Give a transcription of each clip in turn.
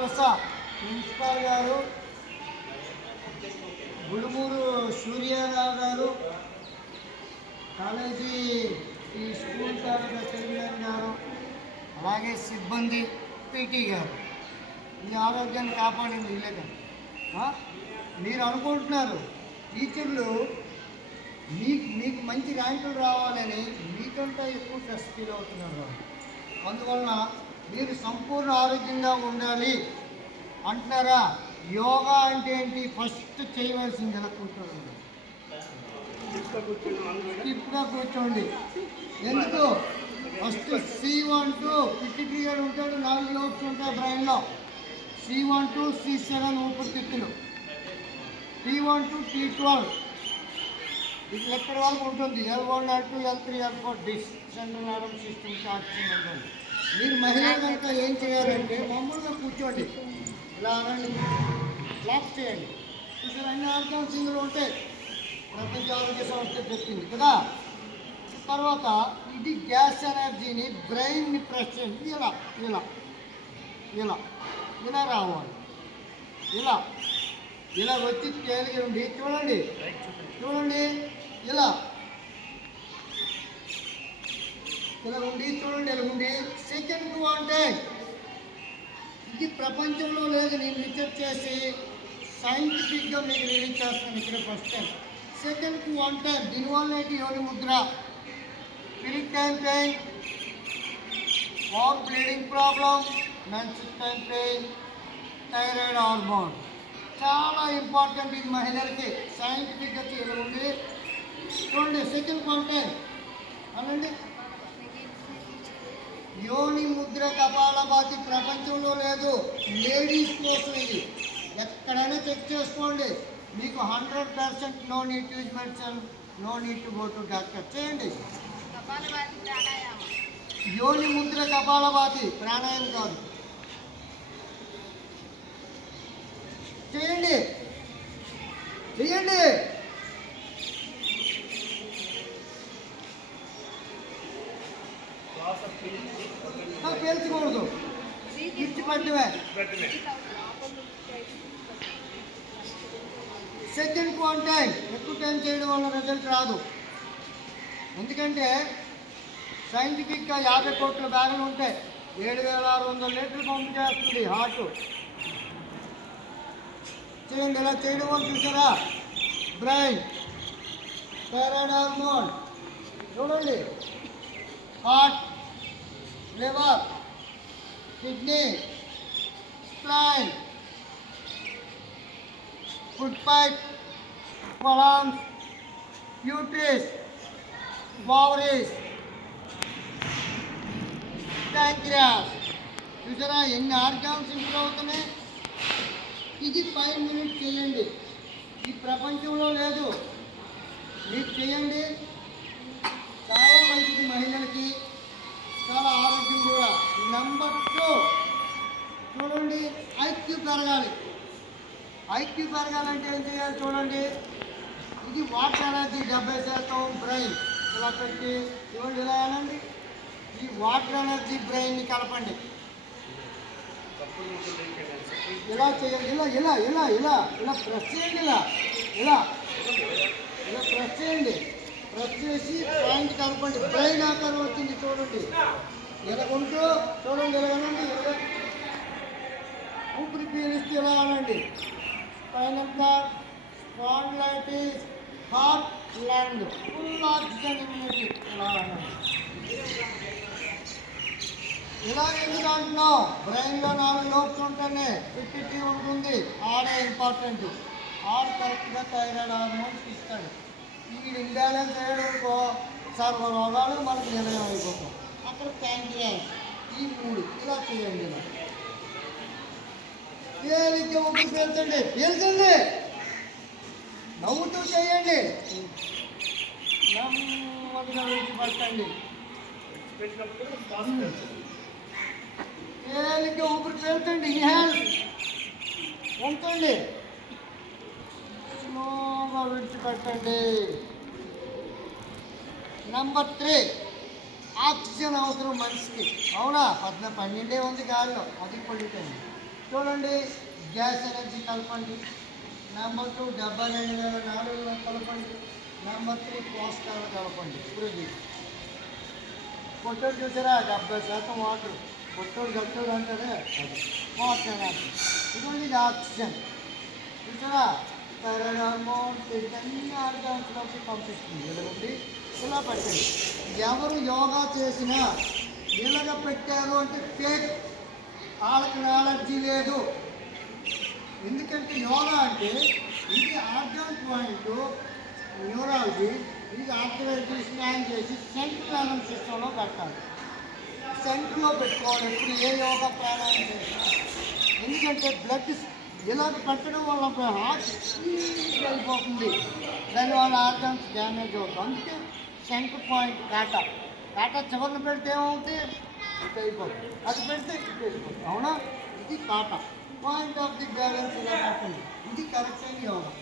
వలస ప్రిన్సిపాల్ గారు గుడుమూరు సూర్యారావు గారు కాలేజీ ఈ స్కూల్ తాలూకా చైర్మన్ గారు అలాగే సిబ్బంది పీటీ గారు. మీ ఆరోగ్యాన్ని కాపాడింది వీళ్ళే మీరు అనుకుంటున్నారు టీచర్లు మీకు మీకు మంచి ర్యాంకులు రావాలని మీకంటే ఎక్కువ స్ట్రెస్ ఫీల్ అవుతున్నారు. అందువలన మీరు సంపూర్ణ ఆరోగ్యంగా ఉండాలి. అంటున్నారా? యోగా అంటే ఏంటి? ఫస్ట్ చేయవలసింది ఎలా కూర్చోండి స్టిప్గా కూర్చోండి. ఎందుకు? ఫస్ట్ సి వన్ టూ పిట్టి పీరియడ్ ఉంటాడు నాలుగు లోప్స్ ఉంటాయి బ్రెయిన్లో C one two C seven ఊపిరితిత్తులు T one two T twelve ఇది ఎక్కడి వరకు ఉంటుంది? L one L two L three L four this central nervous system charging ఉంటుంది మీరు మహిళలు కనుక ఏం చేయాలంటే మామూలుగా కూర్చోండి. ఇలా అనండి. క్లాప్ చేయండి. ఇక్కడ అన్ని ఆరోగ్యం సింగులు ఉంటాయి ప్రపంచ ఆరోగ్య సంస్థ చెప్పింది కదా? తర్వాత ఇది గ్యాస్ ఎనర్జీని బ్రెయిన్ని ప్రెస్ చేయండి. ఇలా ఇలా ఇలా ఇలా రావాలి. ఇలా ఇలా వచ్చి తేలిగి ఉండి చూడండి. చూడండి ఇలా. ఇలా ఉండి చూడండి ఇలా ఉండి సెకండ్ అంటే ఇది ప్రపంచంలో లేదు నేను రీసెర్చ్ చేసి సైంటిఫిక్గా మీకు రిలీజ్ చేస్తాను ఇక్కడ ఫస్ట్ టైం సెకండ్ వన్ అంటే దీనివల్ల ఏంటి? యోని ముద్ర? ఫిరిక్ టైం పెయిన్ వార్ బ్లీడింగ్ ప్రాబ్లం మెన్సిక్ టైం పెయిన్ థైరాయిడ్ హార్మోన్ చాలా ఇంపార్టెంట్ ఇది మహిళలకి సైంటిఫిక్గా ఉంది చూడండి సెకండ్ కాంటెంట్ అనండి యోని ముద్ర కపాలభాతి ప్రపంచంలో లేదు. లేడీస్ కోసం ఇది. ఎక్కడైనా చెక్ చేసుకోండి. మీకు hundred percent no need use medicine no need to go to doctor. చేయండి. యోని ముద్ర కపాలభాతి ప్రాణాయామం కాదు. చేయండి. చేయండి. పేల్చకూడదు పేల్చకూడదు విడిచిపెట్టమే సెకండ్ క్వాంటైన్ ఎక్కువ టైం చేయడం వల్ల రిజల్ట్ రాదు. ఎందుకంటే సైంటిఫిక్గా యాభై కోట్ల బ్యాగులు ఉంటాయి ఏడు వేల ఆరు వందల లీటర్లు పంపు చేస్తుంది హార్ట్. చేయండి ఇలా చేయడం వల్ల చూసారా? బ్రెయిన్. థైరాయిడ్ హార్మోన్ చూడండి. Heart. Liver kidney spleen food pipe colons uterus ovaries pancreas చూసారా ఎన్ని ఆర్గాన్స్ ఇంప్రూవ్ అవుతున్నాయి? ఇది ఫైవ్ మినిట్స్ చేయండి. ఈ ప్రపంచంలో లేదు. మీరు చేయండి. చాలా మంచిది మహిళలకి చాలా ఆరోగ్యం కూడా నెంబర్ టూ చూడండి ఐక్యూ పెరగాలి. ఐక్యూ పెరగాలంటే ఏం చేయాలి చూడండి ఇది వాటర్ ఎనర్జీ డెబ్బై శాతం బ్రెయిన్. ఇలా పెట్టి చూడండి ఇలా అనండి ఈ వాటర్ ఎనర్జీ బ్రెయిన్ని కలపండి. ఇలా చేయండి ఇలా ఇలా ఇలా ఇలా ఇలా ప్రెస్ చేయండి ఇలా ఇలా ఇలా ప్రెస్ చేయండి. ప్రెస్ చేసి పాయింట్ కలపండి. బ్రెయిన్ ఆకారం వచ్చింది చూడండి. ఇలా ఉంటూ చూడండి ఇలా అనండి ఇలా ఊపిరి పీలిస్తే ఎలా అనండి spinal cord spondylitis heart land full oxygen immunity ఎలా అనండి ఇలా ఎందుకు అంటున్నావు? బ్రెయిన్లో నాలుగు లోప్స్ ఉంటేనే ఫిఫ్టీ ఉంటుంది. ఆడే ఇంపార్టెంట్ ఆడు కరెక్ట్గా థైరాయిడ్ హార్మోన్స్ ఇస్తాడు. ఈ ఇంబ్యాలెన్స్ అయ్యడంకో సర్వ రోగాలు మనకు నిర్ణయం అయిపోతాం అక్కడ ప్యాంక్రియాస్ ఈ మూడు. ఇలా చేయండి ఇలా తేలిక ఊపిరి పీల్చండి నవ్వుతూ చేయండి. నెమ్మదిగా విడిచిపెట్టండి తేలిక ఊపిరి పీల్చండి ఇన్హేల్ ఉంచండి స్లోగా విడిచిపెట్టండి నెంబర్ త్రీ ఆక్సిజన్ అవసరం మనిషికి. అవునా? పద్న పన్నెండే ఉంది గాలిలో. అది పొల్యూటండి చూడండి గ్యాస్ ఎనర్జీ కలపండి. నెంబర్ టూ డెబ్బై రెండు వేల నాలుగులో కలపండి. నెంబర్ త్రీ పోస్టాలు కలపండి. ఇప్పుడు ఇది చూసారా? డెబ్బై శాతం వాటర్. పొట్టోడు గట్టోడు అంటారే? అది. Water energy. ఇది ఆక్సిజన్. చూసారా? థైరాయిడ్ హార్మోన్ అన్ని ఆర్గాన్స్లోకి పంపిస్తుంది. ఇలాగండి ఇలా పెట్టండి. ఎవరు యోగా చేసినా ఇలాగ పెట్టారు అంటే ఫేక్ వాళ్ళకి అలర్జీ లేదు. ఎందుకంటే యోగా అంటే ఇది ఆర్గాన్ పాయింట్ న్యూరాలజీ. ఇది ఆర్థరైజీ స్కాన్ చేసి సెంట్రల్ అనం సిస్టంలో పెట్టాలి. సెంటర్లో పెట్టుకోవాలి. ఎప్పుడు ఏ యోగా ప్రాణాయం చేసినా ఎందుకంటే బ్లడ్ ఇలా పెట్టడం వల్ల హార్ట్ వెళ్ళిపోతుంది. అయిపోతుంది దానివల్ల ఆర్గన్స్ డ్యామేజ్ అవుతుంది. అందుకే సెంటర్ పాయింట్ కాటా కాటా చివరిని పెడితే ఏమవుతుంది? ఇటు అయిపోతుంది అది పెడితే ఇటు అయిపోతుంది అవునా? ఇది కాటా. పాయింట్ ఆఫ్ ది బ్యాలెన్స్ ఇలా ఇది కరెక్ట్ అయిన యోగా.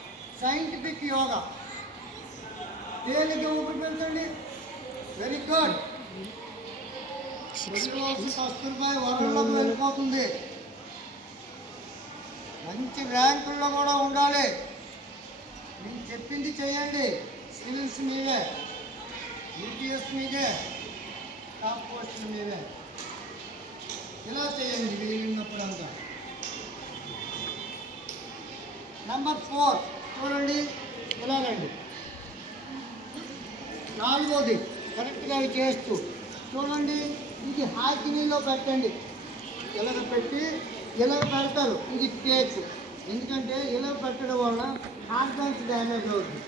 సైంటిఫిక్ యోగా. తేలిగ్గా ఊపిరి పెంచండి వెరీ గుడ్ కస్తూర్బాయ్ వరంలోకి వెళ్ళిపోతుంది. మంచి ర్యాంకుల్లో కూడా ఉండాలి. నేను చెప్పింది చేయండి. సివిల్స్ మీదే. యూపీఎస్ మీదే. టాప్ పోస్ట్ మీదే. ఇలా చేయండి వీలున్నప్పుడంతా నంబర్ ఫోర్ చూడండి ఇలా రండి? నాలుగోది కరెక్ట్గా అవి చేస్తూ. చూడండి ఇది హాకినీలో పెట్టండి. ఇలాగ పెట్టి ఇలా పెడతారు? ఇది కేక్ ఎందుకంటే ఇలా పెట్టడం వల్ల ఆర్గాన్స్ డ్యామేజ్ అవుతుంది.